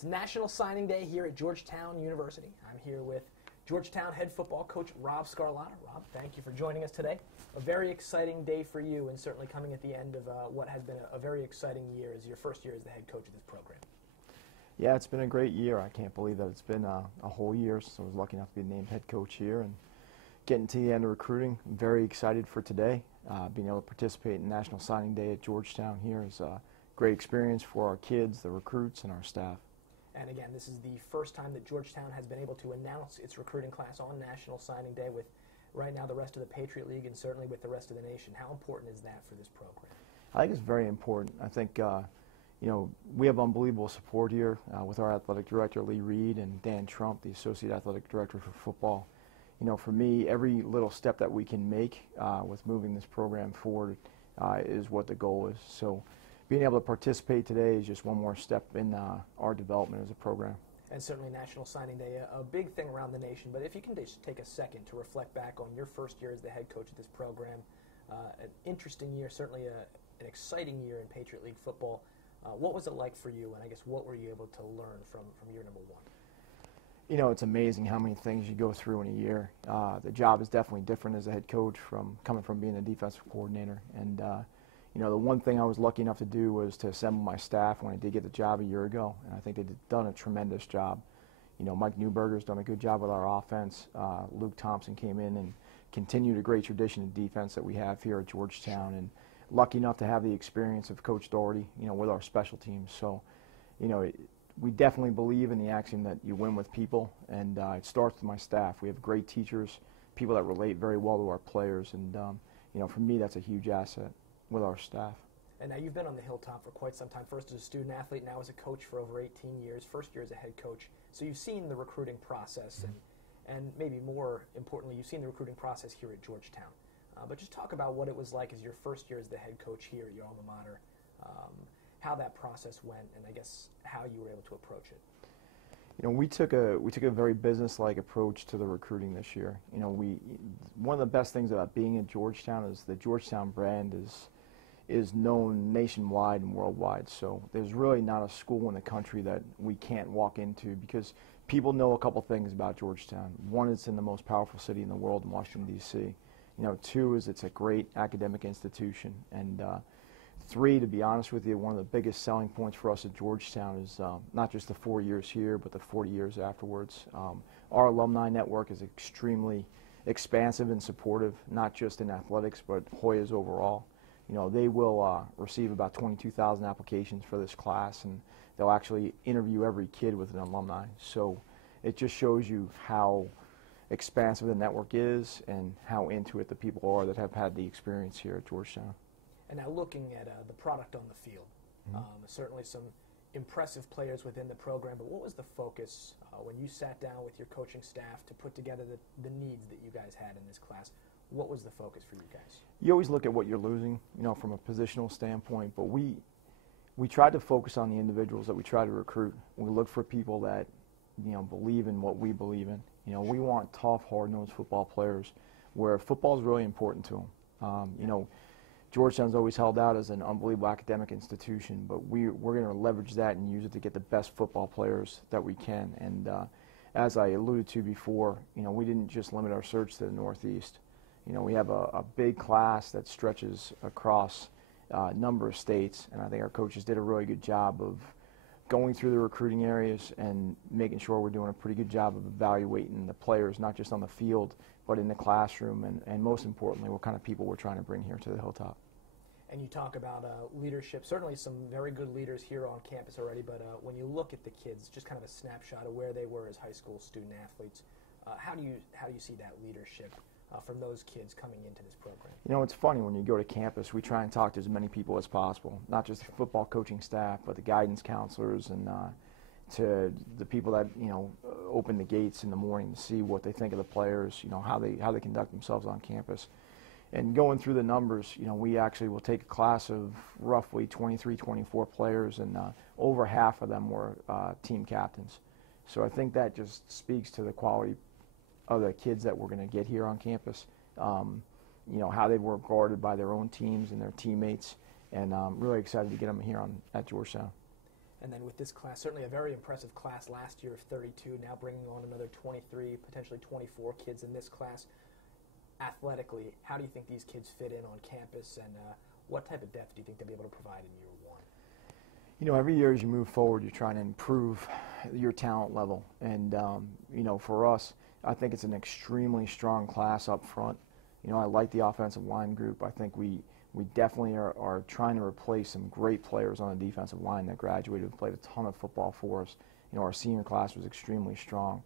It's National Signing Day here at Georgetown University. I'm here with Georgetown head football coach Rob Sgarlata. Rob, thank you for joining us today. A very exciting day for you, and certainly coming at the end of what has been a very exciting year as your first year as the head coach of this program. Yeah, it's been a great year. I can't believe that it's been a whole year since I was lucky enough to be named head coach here. And getting to the end of recruiting, I'm very excited for today. Being able to participate in National Signing Day at Georgetown here is a great experience for our kids, the recruits, and our staff. And again, this is the first time that Georgetown has been able to announce its recruiting class on National Signing Day with right now the rest of the Patriot League and certainly with the rest of the nation. How important is that for this program? I think it's very important. I think we have unbelievable support here with our athletic director, Lee Reed, and Dan Trump, the associate athletic director for football. For me, every little step that we can make with moving this program forward is what the goal is. So being able to participate today is just one more step in our development as a program. And certainly National Signing Day, a big thing around the nation. But if you can just take a second to reflect back on your first year as the head coach of this program, an interesting year, certainly an exciting year in Patriot League football. What was it like for you, and I guess what were you able to learn from year number one? It's amazing how many things you go through in a year. The job is definitely different as a head coach coming from being a defensive coordinator. And the one thing I was lucky enough to do was to assemble my staff when I did get the job a year ago, and I think they've done a tremendous job. Mike Newberger's done a good job with our offense. Luke Thompson came in and continued a great tradition of defense that we have here at Georgetown, and lucky enough to have the experience of Coach Doherty, with our special teams. So, we definitely believe in the axiom that you win with people, and it starts with my staff. We have great teachers, people that relate very well to our players, and for me that's a huge asset with our staff. And now you've been on the hilltop for quite some time, first as a student athlete, now as a coach for over 18 years, first year as a head coach. So you've seen the recruiting process, and maybe more importantly, you've seen the recruiting process here at Georgetown. But just talk about what it was like as your first year as the head coach here at your alma mater, how that process went, and I guess how you were able to approach it. We took a very business-like approach to the recruiting this year. One of the best things about being at Georgetown is the Georgetown brand is known nationwide and worldwide. So there's really not a school in the country that we can't walk into because people know a couple things about Georgetown. One, it's in the most powerful city in the world, in Washington, D.C. Two is it's a great academic institution, and three, to be honest with you, one of the biggest selling points for us at Georgetown is not just the 4 years here, but the 40 years afterwards. Our alumni network is extremely expansive and supportive, not just in athletics, but Hoyas overall. They will receive about 22,000 applications for this class, and they'll actually interview every kid with an alumni. So it just shows you how expansive the network is and how into it the people are that have had the experience here at Georgetown. And now looking at the product on the field, certainly some impressive players within the program, but what was the focus when you sat down with your coaching staff to put together the needs that you guys had in this class? What was the focus for you guys? You always look at what you're losing, from a positional standpoint, but we tried to focus on the individuals that we try to recruit. We look for people that, believe in what we believe in. We want tough, hard-nosed football players where football is really important to them. Georgetown's always held out as an unbelievable academic institution, but we're going to leverage that and use it to get the best football players that we can. And as I alluded to before, we didn't just limit our search to the Northeast. We have a big class that stretches across a number of states, and I think our coaches did a really good job of going through the recruiting areas and making sure we're doing a pretty good job of evaluating the players, not just on the field, but in the classroom, and most importantly, what kind of people we're trying to bring here to the hilltop. And you talk about leadership, certainly some very good leaders here on campus already, but when you look at the kids, just kind of a snapshot of where they were as high school student athletes, how do you see that leadership from those kids coming into this program? It's funny, when you go to campus, we try and talk to as many people as possible, not just the football coaching staff, but the guidance counselors and to the people that open the gates in the morning to see what they think of the players, how they conduct themselves on campus. And going through the numbers, we actually will take a class of roughly 23, 24 players, and over half of them were team captains. So I think that just speaks to the quality of the kids that we're going to get here on campus, how they were guarded by their own teams and their teammates, and I'm really excited to get them here at Georgetown. And then with this class, certainly a very impressive class last year of 32, now bringing on another 23, potentially 24 kids in this class. Athletically, how do you think these kids fit in on campus, and what type of depth do you think they'll be able to provide in year one? You know, every year as you move forward, you're trying to improve your talent level. And, you know, for us, I think it's an extremely strong class up front. You know, I like the offensive line group. I think we definitely are trying to replace some great players on the defensive line that graduated and played a ton of football for us. You know, our senior class was extremely strong.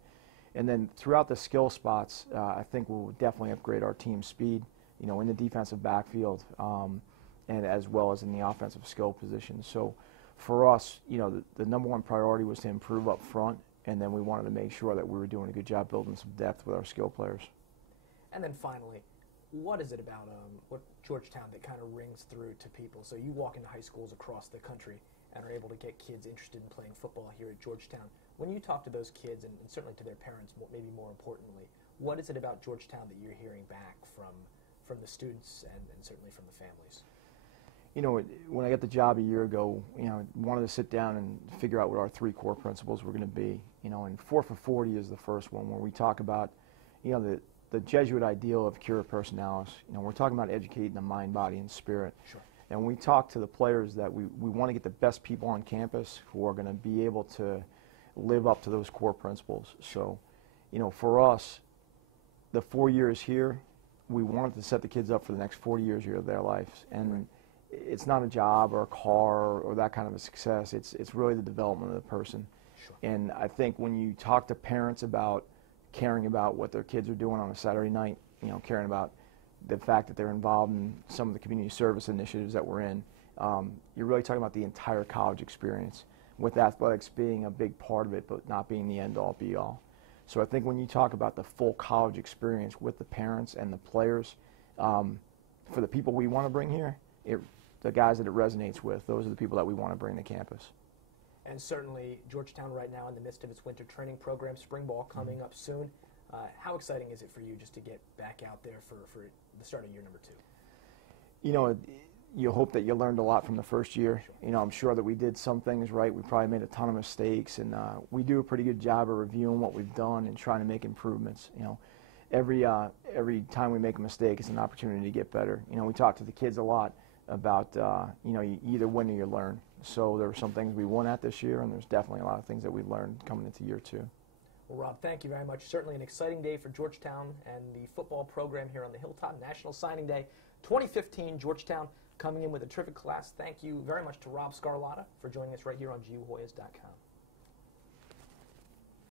And then throughout the skill spots, I think we'll definitely upgrade our team speed, you know, in the defensive backfield and as well as in the offensive skill positions. So for us, you know, the number one priority was to improve up front, and then we wanted to make sure that we were doing a good job building some depth with our skill players. And then finally, what is it about what Georgetown that kind of rings through to people? So you walk into high schools across the country and are able to get kids interested in playing football here at Georgetown. When you talk to those kids, and certainly to their parents, maybe more importantly, what is it about Georgetown that you're hearing back from the students and certainly from the families? You know, when I got the job a year ago, you know, wanted to sit down and figure out what our 3 core principles were going to be. You know, and 4 for 40 is the first one, where we talk about, you know, the Jesuit ideal of cura personalis. You know, we're talking about educating the mind, body, and spirit. Sure. And when we talk to the players that we want to get the best people on campus who are going to be able to live up to those core principles. So, you know, for us, the 4 years here, we wanted to set the kids up for the next 40 years here of their lives. And right. It's not a job or a car or that kind of a success. It's really the development of the person. Sure. And I think when you talk to parents about caring about what their kids are doing on a Saturday night, you know, caring about the fact that they're involved in some of the community service initiatives that we're in, you're really talking about the entire college experience, with athletics being a big part of it, but not being the end-all, be-all. So I think when you talk about the full college experience with the parents and the players, for the people we want to bring here, the guys that it resonates with, those are the people that we want to bring to campus. And certainly Georgetown right now in the midst of its winter training program, spring ball coming up soon. How exciting is it for you just to get back out there for the start of year number 2? You know, you hope that you learned a lot from the first year. Sure. You know, I'm sure that we did some things right. We probably made a ton of mistakes, and we do a pretty good job of reviewing what we've done and trying to make improvements. You know, every time we make a mistake, it's an opportunity to get better. You know, we talk to the kids a lot about, you know, you either win or you learn. So there were some things we won at this year, and there's definitely a lot of things that we learned coming into year 2. Well, Rob, thank you very much. Certainly an exciting day for Georgetown and the football program here on the Hilltop. National Signing Day 2015, Georgetown coming in with a terrific class. Thank you very much to Rob Sgarlata for joining us right here on GWhoyas.com.